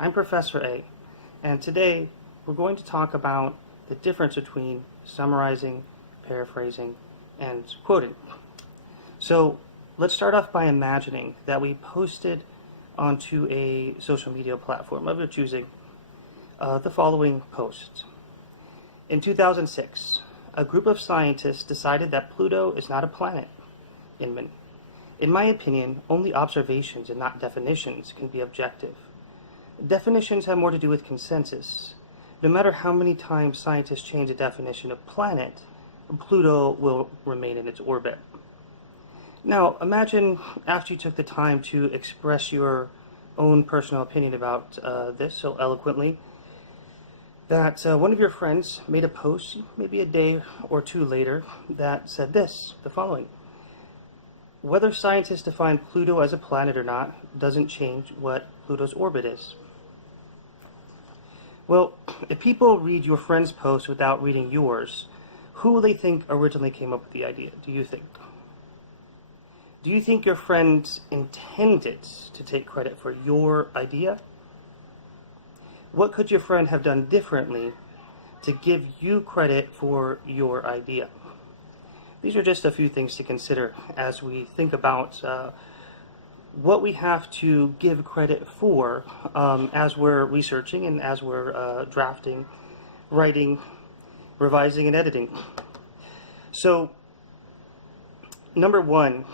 I'm Professor A, and today we're going to talk about the difference between summarizing, paraphrasing, and quoting. So let's start off by imagining that we posted onto a social media platform of your choosing the following post. In 2006, a group of scientists decided that Pluto is not a planet. In my opinion, only observations and not definitions can be objective. Definitions have more to do with consensus. No matter how many times scientists change a definition of planet, Pluto will remain in its orbit. Now, imagine after you took the time to express your own personal opinion about this so eloquently, that one of your friends made a post, maybe a day or two later, that said the following. Whether scientists define Pluto as a planet or not doesn't change what Pluto's orbit is. Well, if people read your friend's post without reading yours, who will they think originally came up with the idea, do you think? Do you think your friend intended to take credit for your idea? What could your friend have done differently to give you credit for your idea? These are just a few things to consider as we think about what we have to give credit for as we're researching and as we're drafting, writing, revising, and editing. So, number one,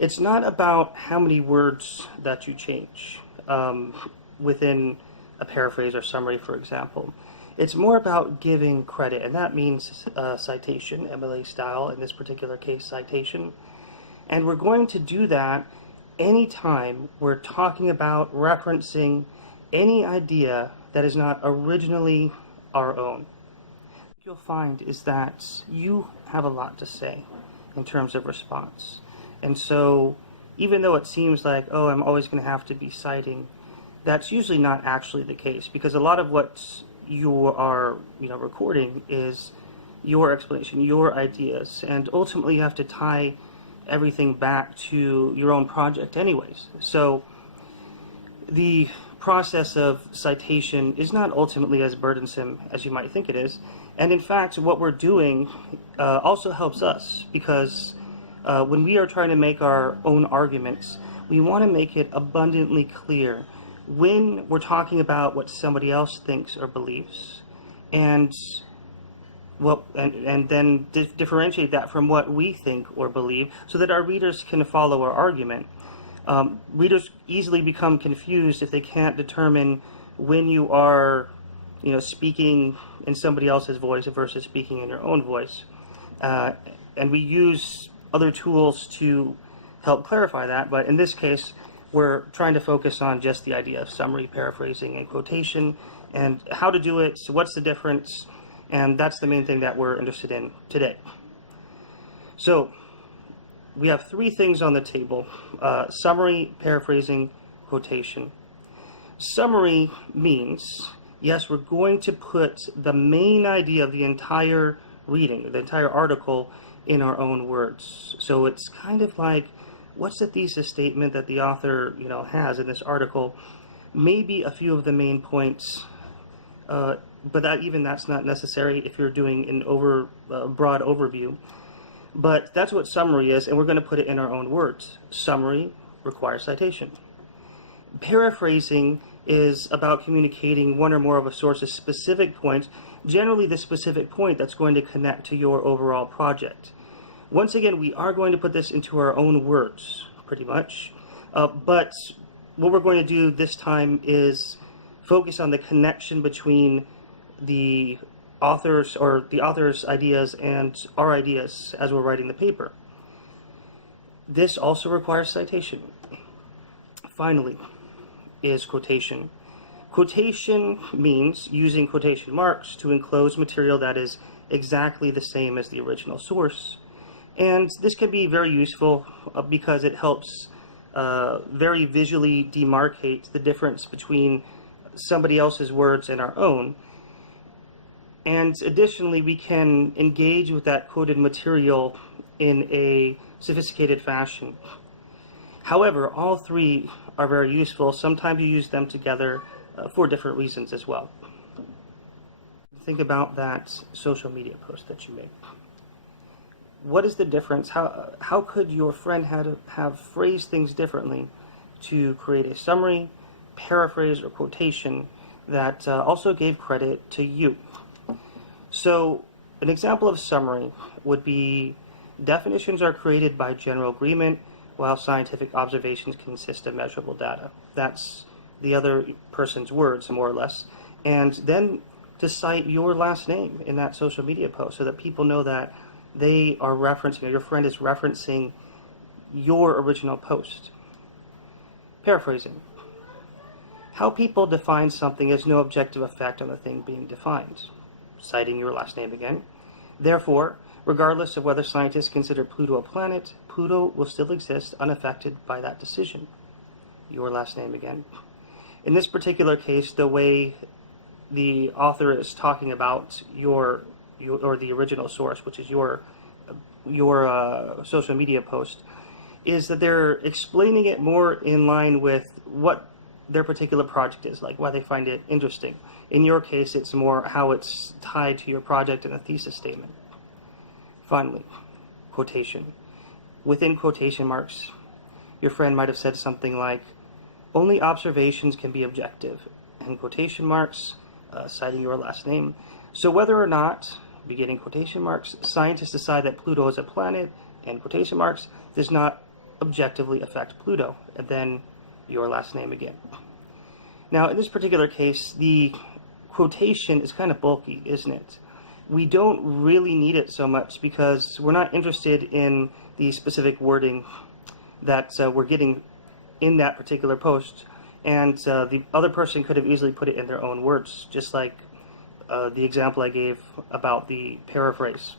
it's not about how many words that you change within a paraphrase or summary, for example. It's more about giving credit, and that means citation, MLA style, in this particular case, citation. And we're going to do that anytime we're talking about referencing any idea that is not originally our own. What you'll find is that you have a lot to say in terms of response. And so, even though it seems like, oh, I'm always going to have to be citing, that's usually not actually the case, because a lot of what you are recording is your explanation, your ideas, and ultimately you have to tie everything back to your own project anyways. So the process of citation is not ultimately as burdensome as you might think it is, and in fact what we're doing also helps us, because when we are trying to make our own arguments, we want to make it abundantly clear when we're talking about what somebody else thinks or believes, and then differentiate that from what we think or believe, so that our readers can follow our argument. Readers easily become confused if they can't determine when you are, speaking in somebody else's voice versus speaking in your own voice. And we use other tools to help clarify that, but in this case, we're trying to focus on just the idea of summary, paraphrasing, and quotation, and how to do it, so what's the difference, and that's the main thing that we're interested in today. So, we have three things on the table: summary, paraphrasing, quotation. Summary means, yes, we're going to put the main idea of the entire reading, the entire article, in our own words. So it's kind of like, what's the thesis statement that the author has in this article? Maybe a few of the main points, but that's not necessary if you're doing an broad overview. But that's what summary is, and we're going to put it in our own words. Summary requires citation. Paraphrasing is about communicating one or more of a source's specific points, generally the specific point that's going to connect to your overall project. Once again, we are going to put this into our own words, pretty much. But what we're going to do this time is focus on the connection between the author's ideas and our ideas as we're writing the paper. This also requires citation. Finally, is quotation. Quotation means using quotation marks to enclose material that is exactly the same as the original source. And this can be very useful because it helps very visually demarcate the difference between somebody else's words and our own. And additionally, we can engage with that quoted material in a sophisticated fashion. However, all three are very useful. Sometimes you use them together, for different reasons as well. Think about that social media post that you made. What is the difference? How could your friend have phrased things differently to create a summary, paraphrase, or quotation that also gave credit to you? So an example of summary would be: definitions are created by general agreement, while scientific observations consist of measurable data. That's the other person's words, more or less. And then to cite your last name in that social media post so that people know that they are referencing, or your friend is referencing, your original post. Paraphrasing. How people define something has no objective effect on the thing being defined. Citing your last name again. Therefore, regardless of whether scientists consider Pluto a planet, Pluto will still exist unaffected by that decision. Your last name again. In this particular case, the way the author is talking about or the original source, which is your social media post, is that they're explaining it more in line with what their particular project is, like why they find it interesting. In your case, it's more how it's tied to your project and a thesis statement. Finally, quotation. Within quotation marks, your friend might have said something like, "Only observations can be objective," and quotation marks, citing your last name. So whether or not, beginning quotation marks, scientists decide that Pluto is a planet, and quotation marks, does not objectively affect Pluto, and then your last name again. Now, in this particular case, the quotation is kind of bulky, isn't it? We don't really need it so much because we're not interested in the specific wording that we're getting in that particular post, and the other person could have easily put it in their own words, just like the example I gave about the paraphrase,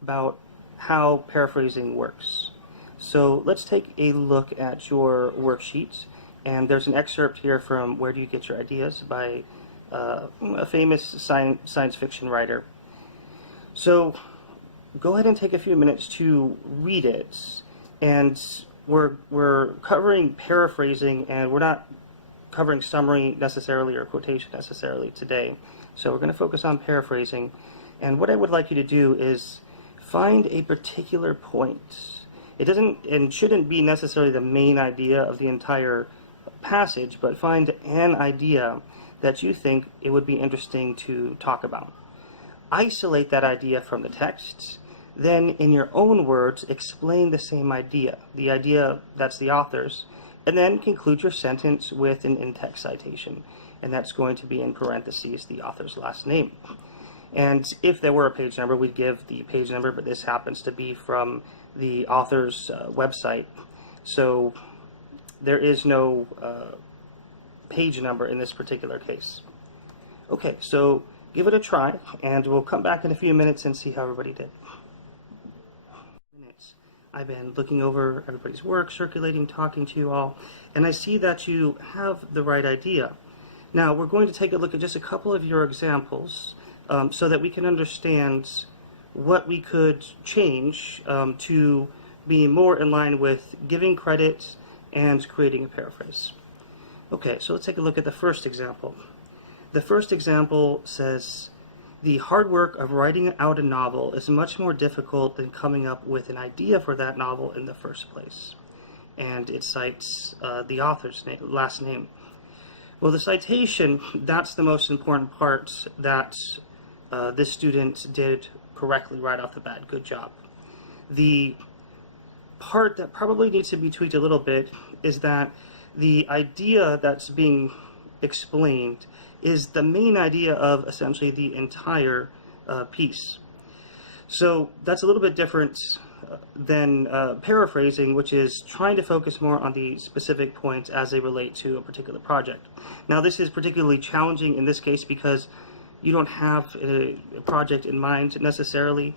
about how paraphrasing works. So let's take a look at your worksheet, and there's an excerpt here from Where Do You Get Your Ideas by a famous science fiction writer. So go ahead and take a few minutes to read it, and we're covering paraphrasing, and we're not covering summary necessarily or quotation necessarily today. So we're going to focus on paraphrasing, and what I would like you to do is find a particular point. It doesn't and shouldn't be necessarily the main idea of the entire passage, but find an idea that you think it would be interesting to talk about. Isolate that idea from the text, then in your own words explain the same idea, the idea that's the author's, and then conclude your sentence with an in-text citation, and that's going to be in parentheses the author's last name. And if there were a page number, we'd give the page number, but this happens to be from the author's website, so there is no page number in this particular case. Okay, so give it a try, and we'll come back in a few minutes and see how everybody did. I've been looking over everybody's work, circulating, talking to you all, and I see that you have the right idea. Now, we're going to take a look at just a couple of your examples so that we can understand what we could change to be more in line with giving credit and creating a paraphrase. Okay, so let's take a look at the first example. The first example says, "The hard work of writing out a novel is much more difficult than coming up with an idea for that novel in the first place." And it cites the author's last name. Well, the citation, that's the most important part that this student did correctly right off the bat. Good job. The part that probably needs to be tweaked a little bit is that the idea that's being explained is the main idea of essentially the entire piece. So that's a little bit different than paraphrasing, which is trying to focus more on the specific points as they relate to a particular project. Now, this is particularly challenging in this case because you don't have a project in mind necessarily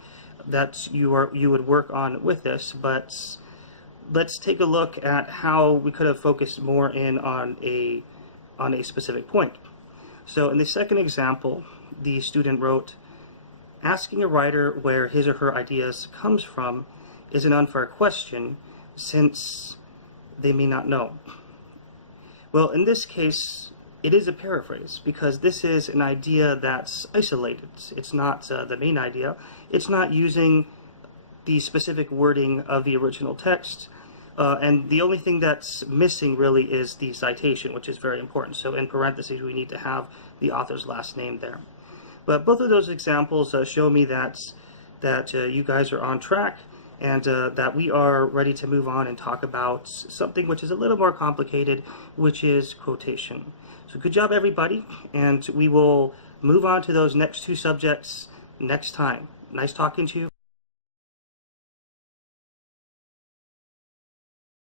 that you would work on with this, but let's take a look at how we could have focused more in on a specific point. So in the second example, the student wrote, "Asking a writer where his or her ideas comes from is an unfair question since they may not know." Well, in this case, it is a paraphrase because this is an idea that's isolated. It's not the main idea. It's not using the specific wording of the original text. And the only thing that's missing really is the citation, which is very important. So in parentheses, we need to have the author's last name there. But both of those examples show me that you guys are on track, and that we are ready to move on and talk about something which is a little more complicated, which is quotation. So good job, everybody, and we will move on to those next two subjects next time. Nice talking to you.